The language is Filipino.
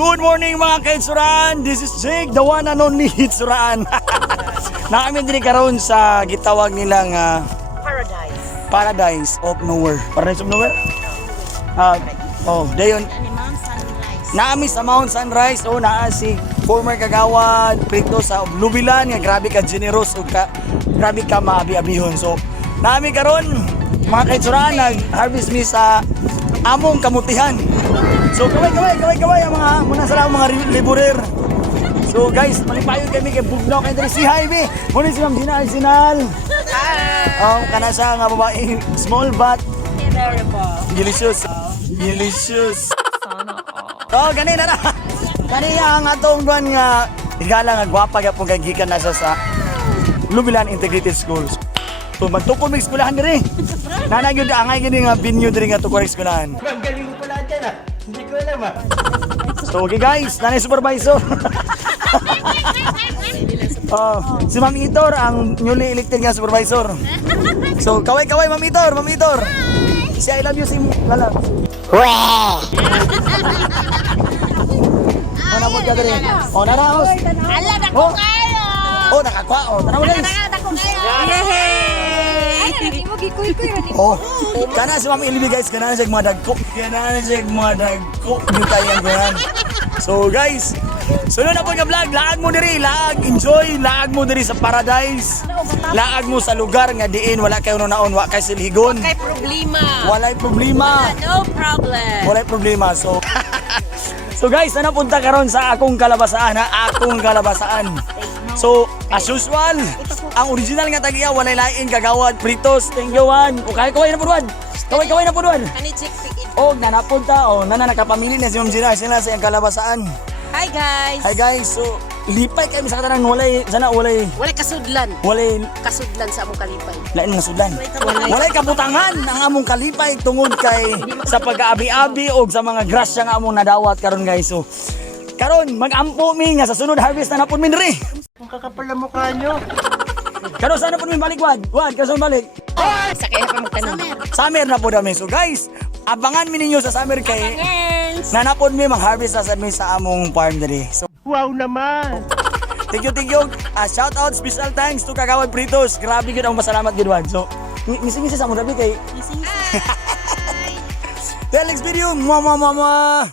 Good morning mga kaitsuran! This is Jake, the one and only Hitsuran. Naamin din karon sa gitawag nilang Paradise of Nowhere. Paradise of Nowhere? Dayon. Naami sa Mount Sunrise o naa si former kagawad Prito sa Lubilan nga grabe ka generous o grabe ka maabi-abihon. So naami karon mga kaitsuran nag-harvest mi sa among kamutihan. So kaway ang mga muna sa mga laborer. So guys, malipayon kami kay Bugnaw kay si Jaime. Muna si Ma'am Gina Arsenal. Hi. Kana sa nga babae small but delicious. Delicious. Oh, ganina na. Kaniya ang atong buwan nga higala nga gwapa gyapon kay gikan na sa Lubilan Integrated Schools. So magtukod mig eskwelahan diri. Nanay gyud angay gini nga binyo diri nga tukod eskwelahan. Ma'am, galing mo pala dyan ah. Hindi ko alam ah. So okay guys, nanay supervisor. Si Ma'am Itor ang newly elected nga supervisor. So kaway Ma'am Itor. Si I love you si Lala. Nabot ka diri. Naraos. Ala, dako kayo! Nakakuha. Tanaw guys. Dako kayo! Ay, nalaki mo, gikuy-kuy. Kana si Ma'am Ilby guys, kana siya mga dagko. Yung kayang gunan. So guys, sunod na po nga vlog. Laag mo diri, enjoy. Laag mo diri sa Paradise. Laag mo sa lugar nga diin wala kayo naon, wa kay silhigon. Kay problema. Walay problema. No problem. Walay problema. So guys, napunta karon sa akong kalabasaan. So as usual, ang original nga tagiya walay lain kagawad Pritos. Thank you Juan. Kaway na punuan. Kaway na punuan. Kani check pick it. Nanapunta nakapamili na si Ma'am Gina sila sa iyang kalabasaan. Hi guys. Hi guys. So lipay kami sa katanan walay Kasudlan. walay Kasudlan sa among kalipay. lain nga sudlan. Walay kabutangan ang among kalipay tungod kay sa pag-aabi-abi o sa mga grasya nga among nadawat karon guys. So karon mag-ampo mi nga sa sunod harvest na napon mi diri. Ang kakapal na mukha nyo. Karon sana po mi balik wad. Karon balik. Sa kaya pa magtanong. Summer na po dami. So guys, abangan mi ninyo sa summer kay nanapon mi mag-harvest sa among farm diri. So Wow naman. thank you. Shout out, special thanks to Kagawad Pritos. Grabe gid ang pasalamat gid wad. So misi sa among gabi kay. Till next video. Mama.